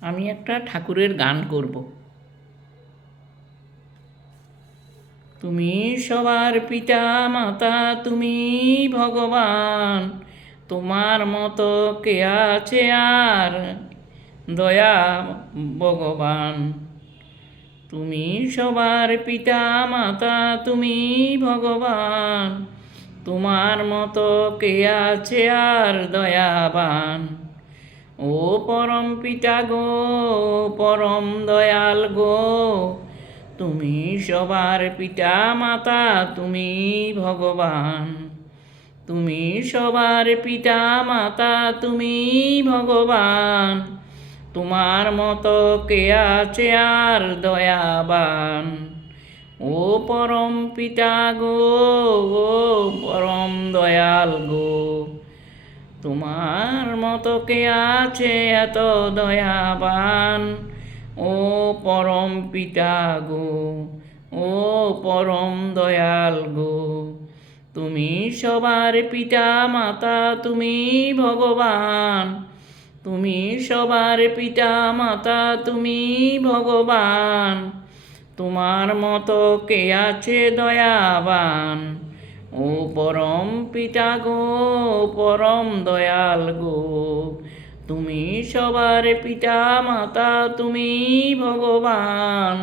আমি একটা ঠাকুরের গান করব। তুমি সবার পিতা মাতা, তুমি ভগবান, তোমার মতো কে আছে আর দয়া ভগবান। তুমি সবার পিতা মাতা, তুমি ভগবান, তোমার মতো কে আছে আর দয়াবান। ও পরম পিতা গো, পরম দয়াল গো, তুমি সবার পিতা মাতা, তুমি ভগবান। তুমি সবার পিতা মাতা, তুমি ভগবান, তোমার মতো কে আছে আর দয়াবান। ও পরম পিতা গো, ও পরম দয়াল গো, তোমার মতো কে আছে এত দয়াবান। ও পরম পিতা গো, ও পরম দয়াল গো, তুমি সবার পিতা মাতা, তুমি ভগবান। তুমি সবার পিতা মাতা, তুমি ভগবান, তোমার মতো কে আছে দয়াবান। ও পরম পিতা গো, পরম দয়াল গো, তুমি সবার পিতা মাতা, তুমি ভগবান।